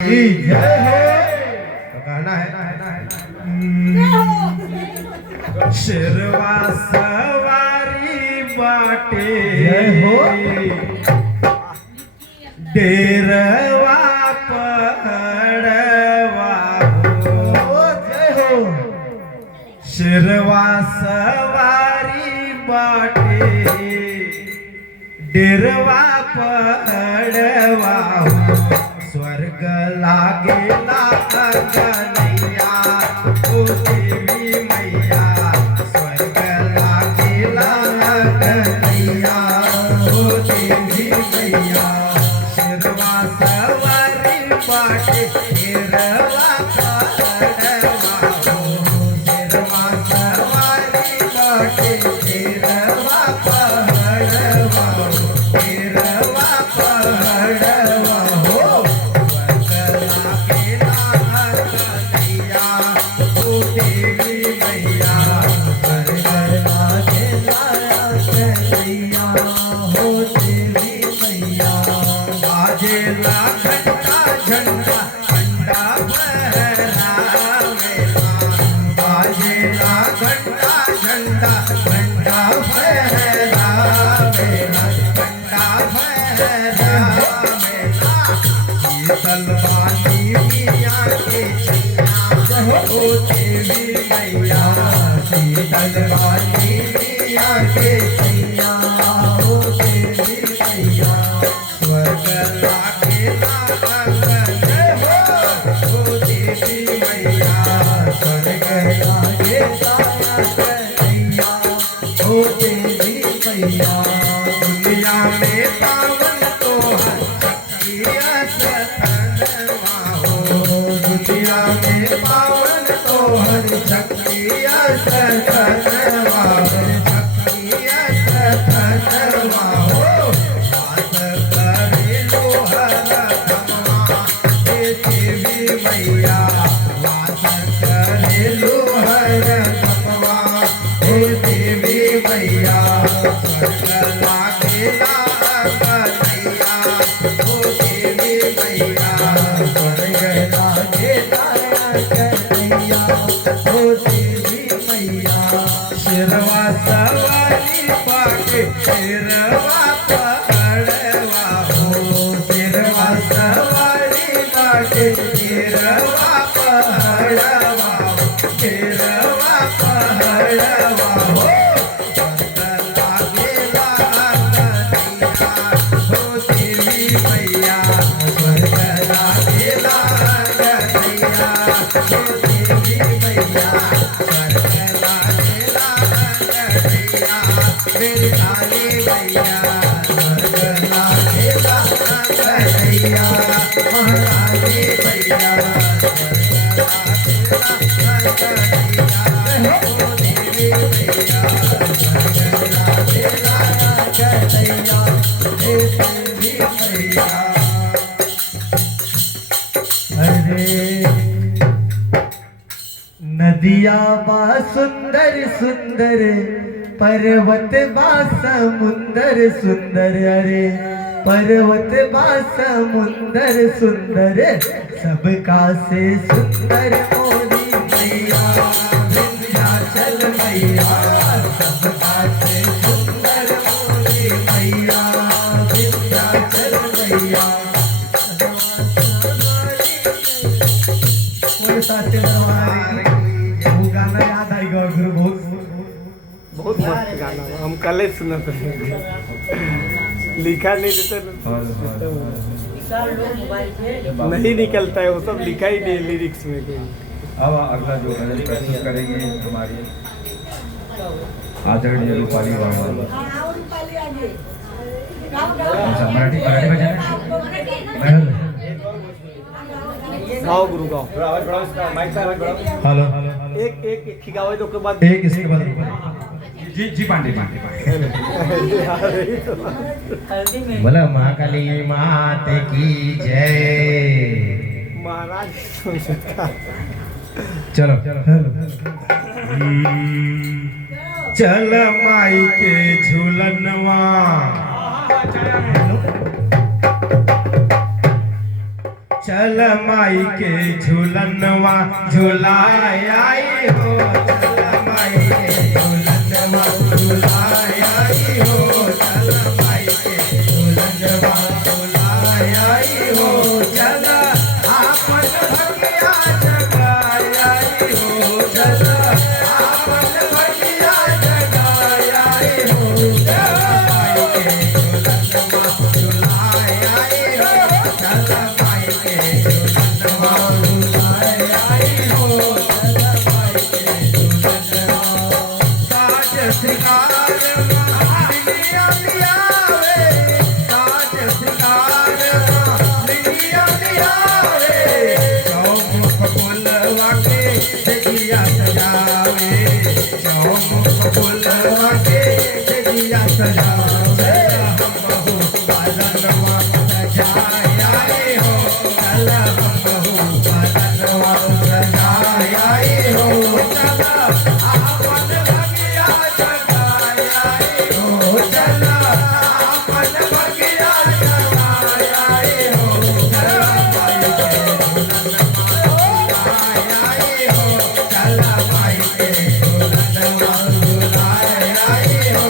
जय हो। तो कहना है शेरवा सवारी बाटे जय हो, डेरवा पड़वा हो जय हो। शेरवा सवारी बाटे डेरवा पड़वा हो, स्वर्ग लागेला कन्हैया ओ देवी मैया, स्वर्ग लागेला कन्हैया ओ देवी मैया। शेरवा सवारी बाटे शेरवा पड़वा हो, शेरवा सवारी बाटे शेरवा पड़वा हो, शेरवा पड़वा हो। बाजेला घंटा झंडा झंडा फहरावेला, बाजेला घंटा झंडा झंडा फहरावेला, झंडा फहरावेला। शीतल वाणी मिया के छैया हो देवी मैया, शीतल वाणी मिया के छैया हो देवी मैया। स्वर्ग लागेला कन्हैया हो देवी मैया, स्वर्ग लागेला कन्हैया हो देवी मैया। दुनिया में पावन तोहर शक्ति अस्थानवा हो, दुनिया में पावन तोहर शक्ति अस्थानवा हो, शक्ति अस्थानवा हो। मैया वास करे लोहर तपवा हे देवी मैया, स्वर्ग लागेला कन्हैया हो देवी मैया, स्वर्ग लागेला कन्हैया हो देवी मैया। शेरवा सवारी बाटे शेरवा पड़वा हो, शेरवा सवारी बाटे शेरवा पड़वा हो, शेरवा पड़वा हो। स्वर्ग लागेला कन्हैया हो देवी मैया, स्वर्ग लागेला कन्हैया हो देवी मैया, स्वर्ग लागेला कन्हैया मेरी काली मैया, स्वर्ग लागेला कन्हैया महाकाली मैया, नदिया बा सुंदर सुंदर, पर्वत बा समुंदर सुंदर, अरे पर्वत बा समुंदर सुंदर, सबका से सुंदर मोरी मैया विंध्याचल मैया, सबका से सुंदर मोरी मैया विंध्याचल मैया। वो गाना याद आएगा गुरु, बहुत मस्त गाना हम कल ही सुना था। लिखा नहीं रहता नहीं निकलता है, वो सब लिखा ही नहीं लिरिक्स में कोई। अब अगला जो भजन प्रस्तुत करेंगे हमारी आदरणीय रूपाली बाबा। मराठी भजन है। गाओ गुरु गाओ। हेलो एक एक ही गाओ तो के बाद एक इसके बाद जी जी पांडे पांडे बोला महाकाली मात की जय। महाराज चलो चल माई के झूलनवा चल माई के झूलनवा झूलाए आई हो, चल माई के झूलनवा झूलाए आई हो, चल माई के झूलनवा झूलाए आई हो, चल आपन भगिया जगाए आई हो, चल आपन भगिया जगाए आई हो, चल माई के झूलनवा झूलाए आई हो, चल माई के झूलनवा झूलाए आई हो, चल माई के झूलनवा। साज श्रृंगार महालिया लियावे, साज श्रृंगार महालिया लियावे, चौमुख फूलवा के सजिया सजावे, चौमुख फूलवा के सजिया सजावे, हम बहू पालनवा सजाए आए हो, चल हम बहू पालनवा सजाए आए हो, चल आपन भगिया जगाए आए हो, चल आपन भगिया जगाए आए हो, चल माई के झूलनवा झूलाए आए हो, चल माई के झूलनवा झूलाए आए हो,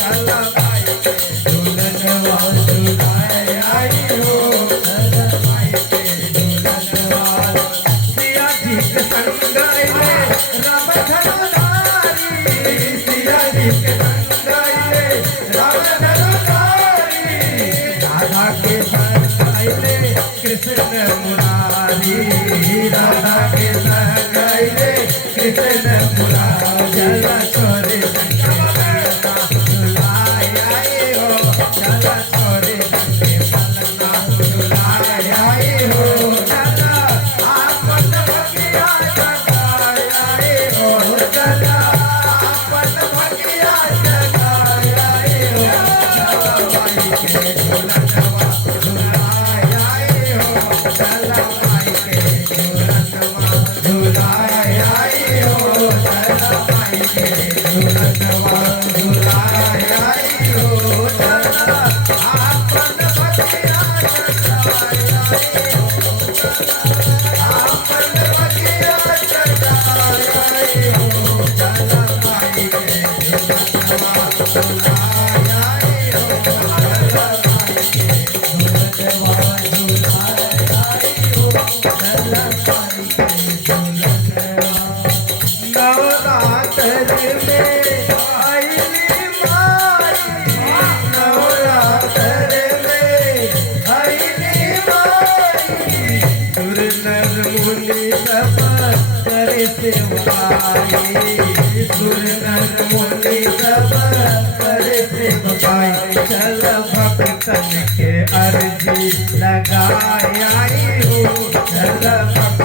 चल माई के झूलनवा झूलाए आए हो, चल माई के झूलनवा। सिया जी के संग आइले राम धनुधारी, सिया जी के संग आइले राम धनुधारी, राधा के संग आइले कृष्ण मुरारी, राधा के संग आइले कृष्ण मुरारी, चल छोरे संगे झूलाए आए हो, चल छोरे संगे पलना झूलाए आए हो, चल आपन भगिया जगाए आए हो, चल आपन भगिया जगाए आए हो, चल माई के झूलनवा झूलाए आए हो, चल माई के झूलनवा झूलाए आए हो, चल माई के झूलनवा झूलाए आए हो, चल आपन भगिया जगाए आए हो, आपन भगिया जगाए आए हो, चल माई के झूलनवा झूलाए आए हो, चल माई के झूलनवा झूलाए आए हो, चल माई के झूलनवा। नवरात्र में आईली माई, नवरात्र में आईली माई, सुर नर मुनि सब करे सेवकाई, सुर नर मुनि सब करे सेवकाई, चल भक्तन के अर्जी लगाए आई हो, चल भक्त